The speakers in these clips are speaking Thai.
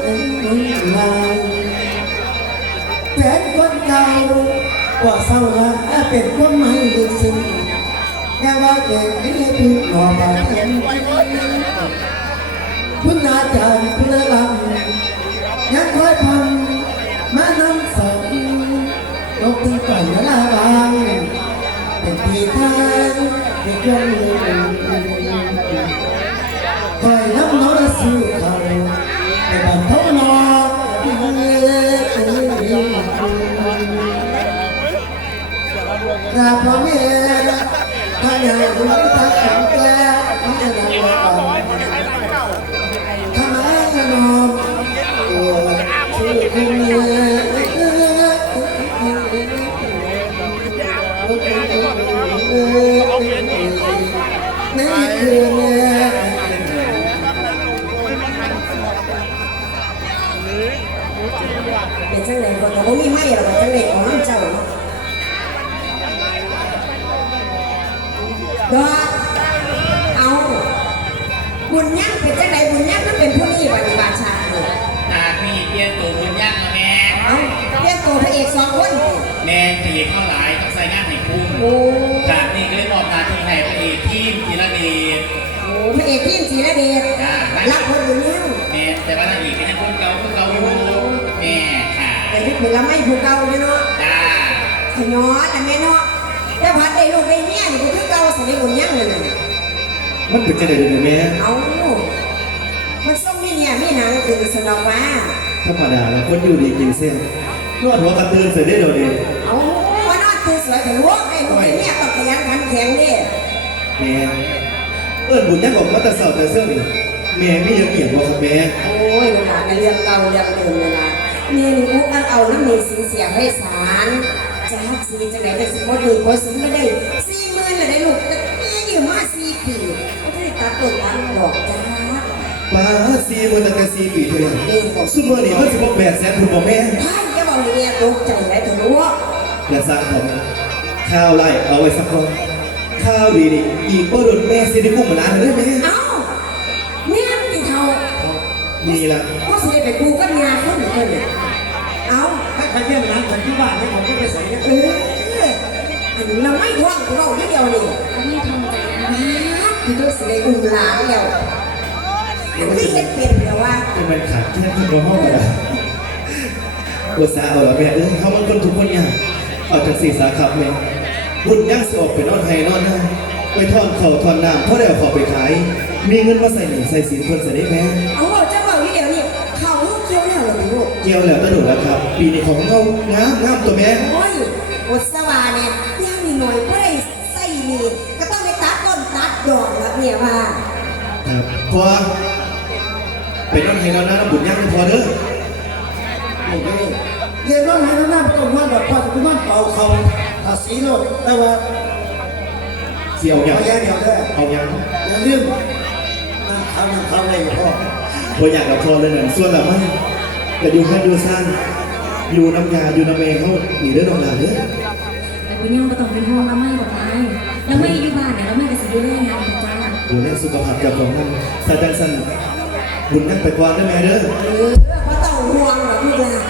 แก่แก่คนเมื่อตาที่สถานแต่งกายตัวเล่นเป็นทุกวันเดือนยังคอยสั่งอ่างหนุ่มว่าเก่าว่าเศร้าละเป็นความหมายลึกซึ้งแค่ว่าเด็กนี้ถึงหล่อบาดเจ็บคุณอาจารย์เพื่อลำยังคอยพังมานำสอนลกตีก่อนเวลาบางเป็นที่ทางที่เครื่องมือานยังคุณพระแข็งแกร่งท่านยังรอทำไมนอนตัวชื่อคุณเนี่ยนี่คือเนี่ยเป็นจังไหนบ่แต่บ่มีไม่หรอกจังไหนของเจ้า ดอกเอา บุญยังเป็นจังไหนบุญยังมันเป็นผู้นี้ปฏิบัติชาตินี่ตาพี่เตี้ยตัวคุณย่างละแม่เอาเรียกตัวพระเอกสองคนนี่แม่ตีเข้าหลายต้องใส่งานให้คุ้มโอ้ จากนี้ก็เลยมอบหน้าที่ให้พระเอกทีมธีรเดชโหพระเอกทีมสีระเดชรับคนบุญยังแม่แต่ว่านางเอกก็ยังคงเก่าคงเก่าอยู่แม่ค่ะแต่ยุคเป็นละไม่ผู้เก่าอยู่เนาะจ้า ขยอนแต่แม่เนาะ แต่พัดได้ลูกได้เมียนี่คือเก่าสมัยบุญยังเลยน่ะมันเป็นจะได้เลยแม่เอามันส่งมีเนี่ยมีหนังคือสนองว่าธรรมดาแล้วคนอยู่ดีกินเส้นนวดหัวกระตือเสร็จได้เดี๋ยวนี้เอาว่านอนตื่นสวยแต่ลวกไอ้ลูกไอ้เนี่ยต้องขยันขันแข็งดิแม่เอิ้นบุญยังออกมาแต่เสาแต่เสื้อนี่แม่ไม่ยังเกียดบ่ครับแม่โอ้ยเวลาเรื่องเก่าเรื่องเดิมเวลาเมียนี่อุ๊อันเอาน้ำมีสีเสียให้สาร จะฮักสีจะไหนได้สมมติดีพอสมไม่ได้สี่หมื่นเลยได้ลูกแต่เมียอยู่มาสี่ปีก็ได้ตัดต้นตัดดอกจ้าป้าซีมันตั้งแต่ซีปีเท่านั้นซุมเมื่อนี่มันสิบแปดแสนถูกบ่แม่ใช่จะบอกเมียตกใจได้ถึงรู้อย่าสร้างผมข้าวไล่เอาไว้สักคนข้าวดีนี่อีกบ่โดนแม่สิได้กุ้งมานานเลยแม่เอ้าเมียติเท่านี่ละก็สิได้ไปกูก็งานคนเหมือนกันเนี่ยเอ้า ใครเที่ยวนั้นคนที่บ้านให้ผมไปใส่เอออันนี้เราไม่ท่องเราเดียวนี่ไม่ทำใจนะคือต้องสิได้อุ้มหลานแล้วที่เห็นเป็นแล้วว่าจะเป็นขาดแค่คนเดียวห้องกันอุตส่าห์เอาละแม่เอ้ยเขามันคนทุกคนอย่างเอาจากสี่สาขาแม่บุญย่างสออกไปนอนไทยนอนหน้าไปทอนเข่าทอนน้ำเพราะได้เอาของไปขาย มีเงินมาใส่หนึ่งใส่สินคนใส่ได้แม่เอาบอกเจ้าบอกที่เดียวนี่เขาลูก เกี่ยวแล้วเหรอลูกเกี่ยวแล้วตะหนุแล้วครับ ปีนี้ของเรางามงามตัวแม่โอ้ยอุตสวาเนี่ยย่างนี่หน่อยเพื่อใส่นี่ก็ต้องไปตัดต้นตัดดอกแล้วเนี่ยว่าครับพอไปนอนไทยนอนหน้าแล้วบุญย่างไม่พอเด้อเรียนว่าไงนะหน้าประตูมันแบบว่าจะมันเป่าเขาภาษีโลดแต่ว่าเสี่ยวอย่างเอาอย่างเดียวได้เอาอย่างอย่าลืมนั่งทำนั่งทำอะไรกับพ่อพออยากกับพอเลยหนึ่งส่วนละไม่ แต่อยู่แค่ดูสั้นอยู่น้ำยาอยู่น้ำเมงเขาหนีเด้อน้องหลานเด้อแต่คุณยังก็ต้องเป็นห่วงละไม่บอกไม่แล้วไม่อยู่บ้านเนี่ยแล้วไม่ก็สิดูแลงานของจ้าดูแลสุขภาพเจ้าของท่านแต่จังสันบุญนั่งไปก่อนได้ไหมเด้อเออเพราะต้องห่วงหรอกลูกหลาน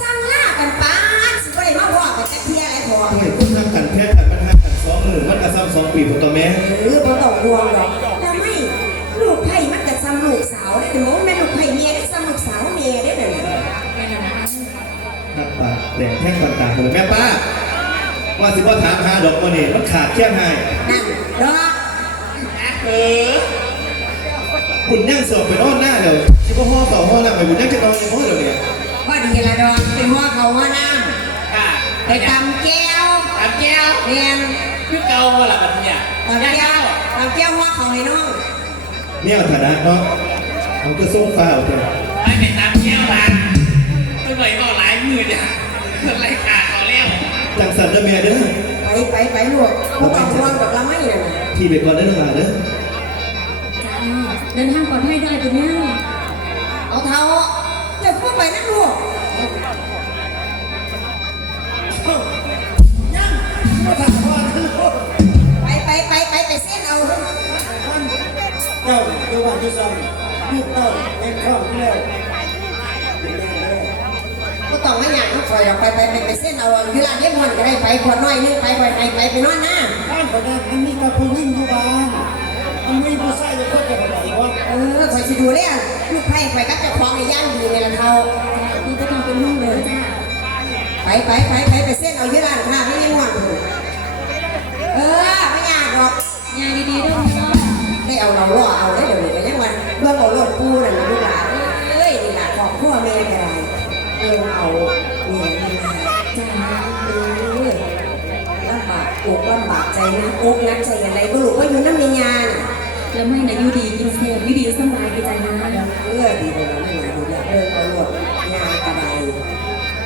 สร้างหน้ากันป้านสิบ่ได้มาบอกกันจะเทียอะไรพอทำไมคุณทำกันแค่กันมันทำกันสองหมื่นมันกระซ้ำสองปีผมต่อแม่เออเพราะต้องห่วงหรอกแล้วไม่ลูก แต่งแท่งต่างๆเลยแม่ป้า ว่าสิว่าถามหาดอกมันนี่มันขาดแค่ไหนนั่นดอกเออบุญนั่งเสิร์ฟไปนอนหน้าเดี๋ยวสิว่าห่อเปล่าห่อหน้าไปบุญนั่งจะนอนยังห่อเดี๋ยวนี้พอดีละดอกเป็นหัวเขาหัวน้ค่ะำไปตำแก้วตามแก้วเรียนคือเก่าว่าล่ะแบบเนี้ยตำแก้วตำแก้วหัวเขาให้น้องเนี่ยฐานะเนาะผมก็ส่งฟ้าเอาเถอะไปเป็นตามแก้วล่ะหน่อยก็หลายมือเนี่ย ไรขาดเขาแล้วจังสันเดอเมียเด้อไปไปไปลูกบ่ต้องห่วงกับละไม่น่ะนะที่ไปก่อนเด้อลูกหลานเด้อจ้าเดินทางปลอดภัยได้ตัวเนี้ยเอาเท้าเดี๋ยวพวกไปนั่งลูกมาถามว่าลูกไปไปไปไปไปเส้นเอาเจ้าเจ้าบ้านเจ้าซ้ำลูกเต้าเอ็นข้าวที่แล้วก็ ต้องไม่อยากต้องคอยเราไปไปไปไปเส้นเอาอยู่ร้านเลี้ยงมันก็ได้ไปขวดน้อยนึงไปไปไปไปไปนอนหน้าบ้านคนนั้นมันมีแต่ผู้หญิงอยู่บ้านมันมีผู้ชายเลยคนจะไปไหนวะเออคอยสิดูเลยอะลูกไผ่ไปกับเจ้าของในย่างดีในละเทานี่ก็ต้องเป็นห่วงเลยจ้าไปไปไปไปไปเส้นเอาอยู่ร้านค่ะไม่เลี้ยงมันเออไม่อยากหรอกยายดีๆด้วยพี่น้องได้เอาเราล่อเอาได้เดี๋ยวนี้ก็ยังวันเรื่องเอารถปูนั่นลูกหลานเอ้ยนี่หลานของพ่อแม่ก็ได้ เออเอาเนี่ยนี่นะจ้าเออลำบากอกลำบากใจนะอกนักใจอะไรก็ลูกว่าอยู่น้ำมีงานแล้วไม่นะยูดีกินเซลอยู่ดีสบายดีใจนะเออดีกว่านั้นไม่ดีแล้วเออเอารถงานกระได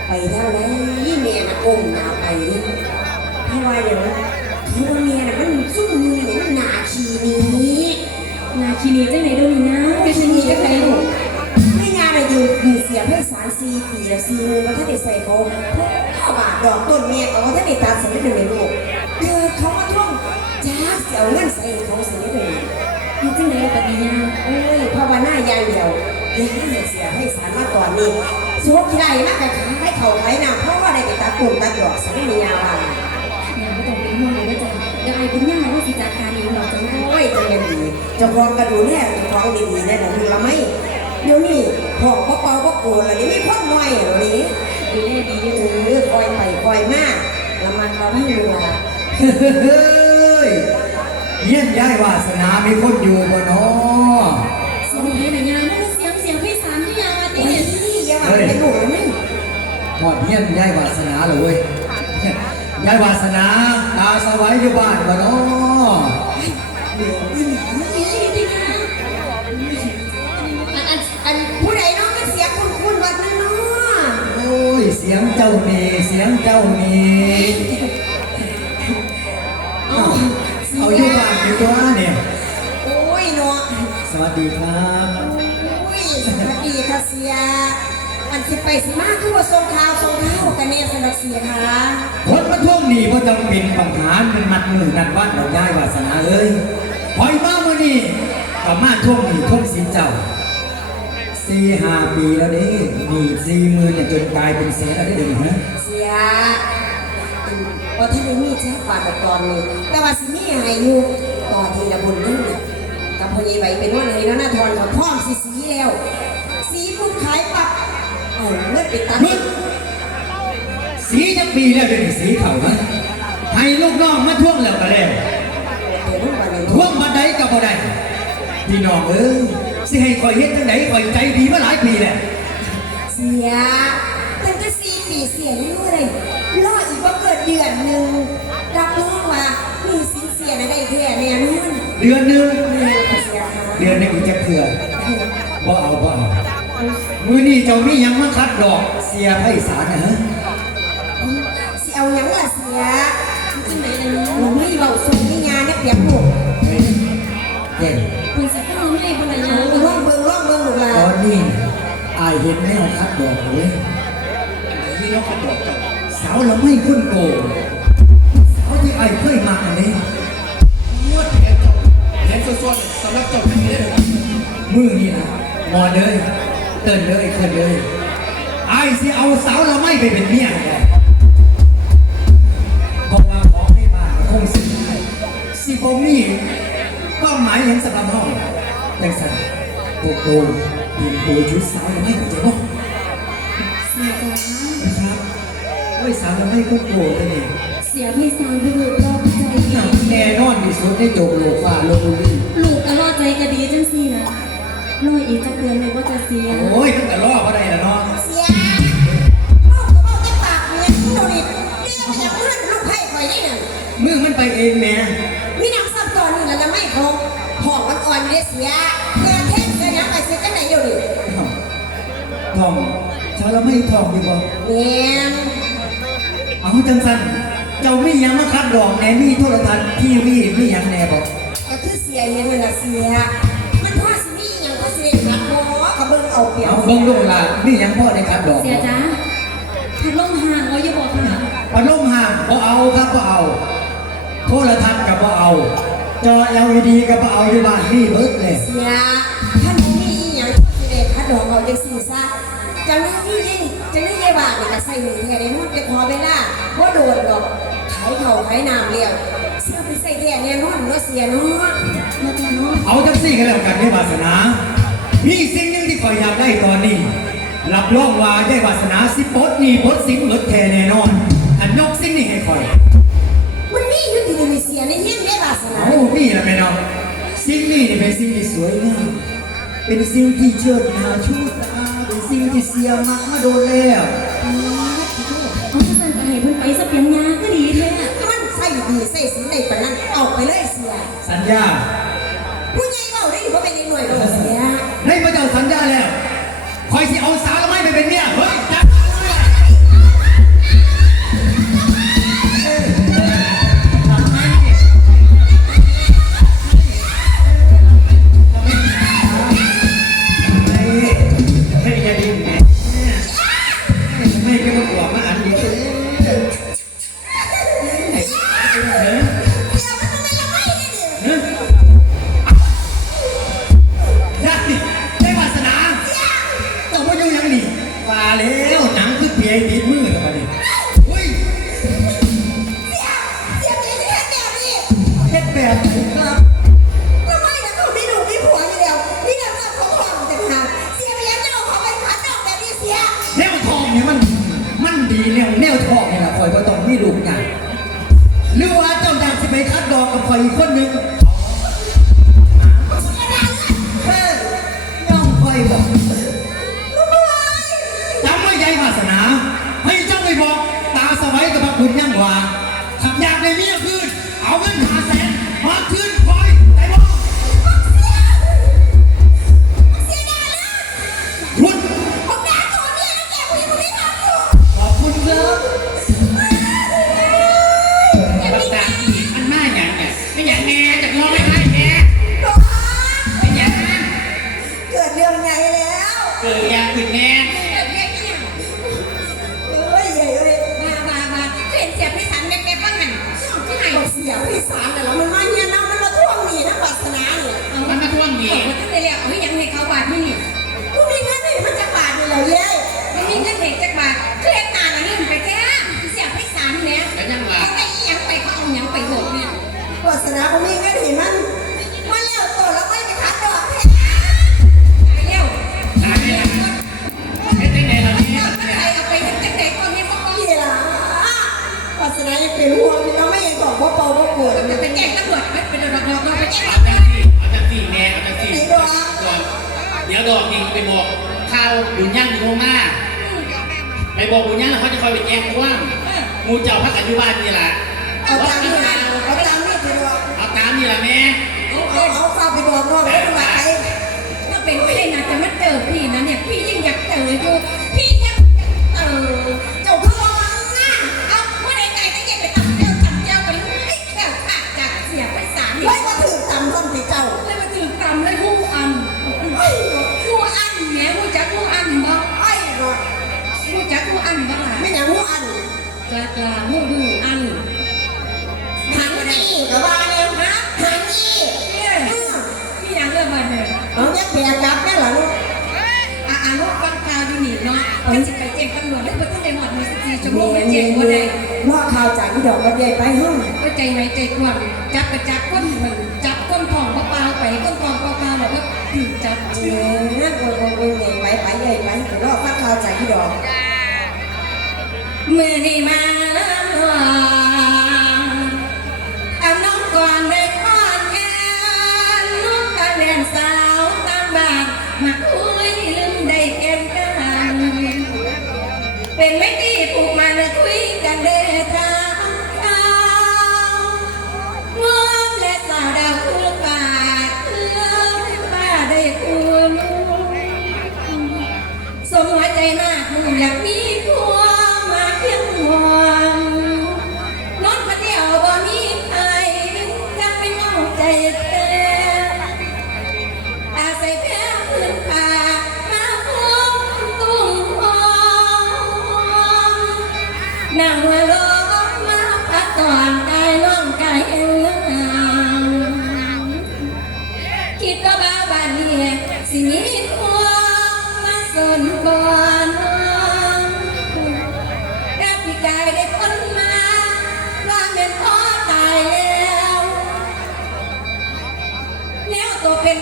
ไปเท่าไหร่เมียนะอมหนาไปดิเพราะว่าเดี๋ยวเพราะว่าเมียนะมันสู้มือเนี่ยมันหนาชีนี้นาคีนี้จังไหนดูนี่นะก็ฉันมีก็ใครลู งานอะอยู่อยู่เสียให้สารซีปีละซีมือมาถ้าได้ใส่เขาพ่อบาทดอกต้นเมียเขาถ้าได้ตัดสนิทหนึ่งในลูกเออเขามาท่วงจ้าเสียวเงินใส่เขาสนิทหนึ่งนี่จังไหนปฏิญาเอ้ยภาวนาอย่างเดียวยังให้เสียให้สารมาก่อนนี่สวกที่ไรมากแต่ขาให้เขาไว้นะเพราะว่าได้ไปตัดปุ่มตัดอกสนิทมียาวาอย่าไม่ต้องเป็นห่วงเลยนะจ๊ะเดี๋ยวไอ้คุณย่าว่าสิจัดการเองเราจะไม่โอ้ยจังยังดีจะพร้องกระดูแลเจะพองดีๆได้หนูละไม่ เดี๋ยวนี้พองก็เป่าก็โกนแล้วนี่มีคนน้อยเหรอนี้ดูแลดีอยู่เออคอยไปคอยมาละมันเราไม่รู้ว่าเฮ้ยเยี่ยนย้ายวาสนามีคนอยู่บ่เนาะเสียงเพลงไหนยาไม่เสียงเสียงพี่สามที่ยามาตีโอ้ยเนี่ยอย่าว่าเป็นหนูนะมึงพอดเยี่ยนย้ายวาสนาเลยเว้ยย้ายวาสนาตาสวัยอยู่บ้านบ่เนาะ สียงเจ้านี่เสียงเจ้านี่อ๋อเอาอยู่บ้านอยู่ตัวเนี่ยโอ้ยเนาะสวัสดีครับโอ้ยสวัสดีค่ะเสียอันสิไปสิมาคือว่าทรงข่าวทรงข่าวกันแน่สำหรับเสียค่ะคนมาท่วงหนีบ่จำเป็นปัญหาเป็นมัดมือนัดวัดเราย้ายวาสนาเอ้ยพอยมาเมื่อนี้ก็มาท่วงหนีท่วงสินเจ้า สี่ห้าปีแล้วนี่มีสี่หมื่นเนี่ยจนกลายเป็นแสนแล้วได้เดี๋ยวนี้ฮะเสียอันพอท่านได้มีแจ้งความกับตอนนี้ แต่ว่าสิมีให้อยู่ตอนที่ระบุญนึงน่ะกับพอยีไหวเป็นว่าไหนแล้วหน้าทอนกับพ่อมสีสีแล้ว สีปุ๊บขายปับเอาเงินไปตัดมึงสีจะปีแล้วเดี๋ยวนี้สีเขาฮะให้ลูกน้องมาท่วงแล้วก็แล้วเดี๋ยวมึงมาเลยท่วงมาได้ก็บ่ได้พี่น้องเอ้ย สิให้คอยเฮ็ดจังไดคอยใจดีมาหลายปีแล้วเสียตั้งแต่สี่ปีเสียยังรู้เลยรออีกว่าเกิดเดือนหนึ่งรับรองว่ามีสินเสียนะได้แค่เนี่ยนู่นเดือนหนึงเดือนค่ะเสียค่ะเดือนหนึงอีกจะเผื่อบ่เอาบ่เอามื้อนี้เจ้ามีหยังมาคัดดอกเสียไพศาลนะฮะ สิเอาหยังล่ะเสีย เห็นแนวคัดดอกเว้ยที่ยกกระโดดจบสาวเราไม่คุ้นโกสาวที่ไอ้เคยมาอันนี้งวดเห็นจบเห็นส่วนๆสำหรับจบอย่างนี้เลยมือนี่นะหมอนเลยเตือนเลยเคลื่อนเลยไอ้สิเอาสาวเราไม่ไปเป็นเมียแกบอกว่าขอให้มาคงสิสิผมนี่ก็หมายเห็นสำหรับห้องจังสันโต โตยินโตชุดสาวเราไม่เข้าใจบ่เสียจ้านะครับโอ้ยสาวเราไม่คุ้นโกตัวนี้เสียพี่สามคือรอบใจดีแน่นอนที่สุดในโจกโลกฟ้าโลกบุรีลูกก็รอดใจก็ดีจังสินะรออีกจะเตือนเลยว่าจะเสียโอ้ยมันก็รอก็ได้ละเนาะเสียเอากระเป๋าจะปากเนี่ยหนูนี่เรียกมาจากเพื่อนลูกไผ่คอยนี่น่ะมือมันไปเองแหม่มีน้ำซับตอนนี่แล้วจะไม่คงหอกมันอ่อนเด้เสียเกิดเทศเกิดยังไปเสีย ทองชาเราไม่ทองดีบ่แม่นเอาจังสันเจ้ามีหยังมาคัดดอกแหนมีโทรทัศน์ทีวีมีหยังแหน่บอกก็คือเสียเห็นเวลาเสีย มันพ่อสิมีอหย่างก็เสียหักบ่ก็เบิ่งเอาเปรียบเอาเบิ่งลูกล่ะมีหยังพ่อได้คัดดอกเสียจ้าพัดลมห่างเอาอย่าบอกค่ะปลมห่างบ่เอาครับบ่เอา โทรทัศน์กับบ่เอาจอ LED กับบ่เอาอยู่บ้านนี่เบิดเลยเสียท่านมีอหย่างก็สิได้คัดดอกเอาจังซี่ซะ จังนี้นี่จังนี้ยายบาทนี่ก็ใส่หนึ่งแค่ได้นอนไปพอเวลาบ่โดนดอกขายเขาขายน้ำเลี้ยงเสียไปใส่แท้แน่นอนเนาะเสียเนาะมาจ้าเนาะเอาจังซี่กันแล้วกันได้วาสนา มีสิ่งหนึงที่ข่อยอยากได้ตอนนี้รับรองว่าได้วาสนาสิปลดหนี่ปลดสินเบิดแท้แน่นอนอันยกสิ่งนี้ให้ข่อยมันมีอยู่ที่นี่เสียในเฮียนแม่บาสนาเอานี่ละแม่น้องสิ่งนี้นี่เป็นสิ่งที่สวยงามเป็นสิ่งที่เชิดหน้าชู ตาเป็นสิ่งที่เสียมักมาโดนแล้วเอาจะสั่นอะไรเพิ่นไปสักเพียงยาก็ดีแท้มันใส่ดีใส่สินในปานนั้นเอาไปเลยเสีย สัญญา ผู้ใหญ่เว้าได้บ่เป็นเด็กน้อยดอกเสียให้พระเจ้าสัญญาแล้วคอยสิเอาสา คุณยังว่าขับอยากได้เมียคืน ว่าเป่าว่าปวดจะไปแจ้งตำรวจไปเป็นดอกๆๆไปแจ้งเอาจังสี่เอาจังสี่แน่เอาจังสี่ดอกเดี๋ยวดอกนี่ไปบอกข้าวบุญย่างอยู่ข้างหน้าไปบอกบุญย่างแล้วเขาจะคอยไปแจ้งว่างูเจ้าพักอนุบาลนี่แหละเอาตามนี่นะเอาตามนี่ไปบอกเอาตามนี่แหละแม่เอาเอาเอาข้าวไปบอกน้องได้ไหมถ้าเป็นไปได้นะจะมาเจอพี่นะเนี่ยพี่ยิ่งอยากเจออยู่พี่ ดอกกระเดียไปห้องก็ใจไหมใจกว้างจับก็จับก้นมันจับก้นทองเปล่าๆไปก้นทองเปล่าๆแล้วก็ถือจับเออนั่นโอ้ยโอ้ยโอ้ยใหญ่ไปไปใหญ่ไปเดี๋ยวรอฟังข่าวจากที่ดอกมือนี่มาว่าเอา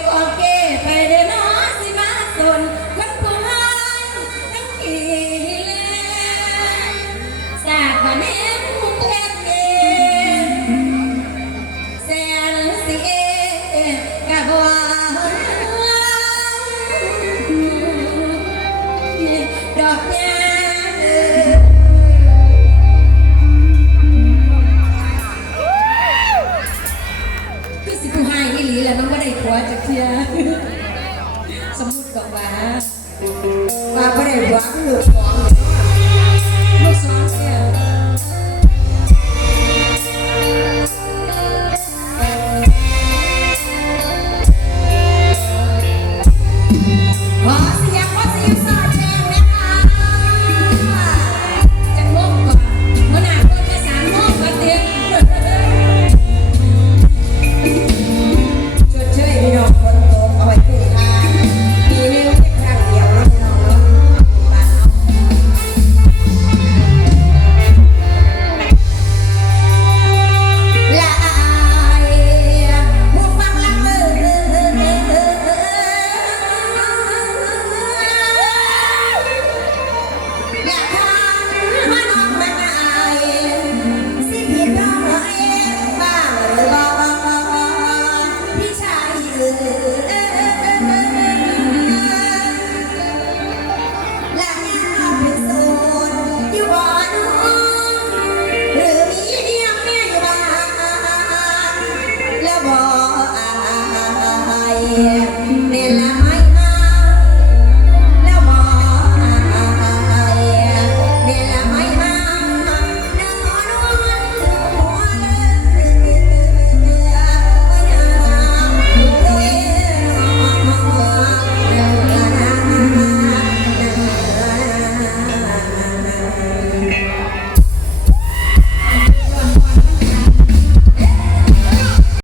Okay. สมุดกับว่าว่าไม่ได้หวังหรือหวัง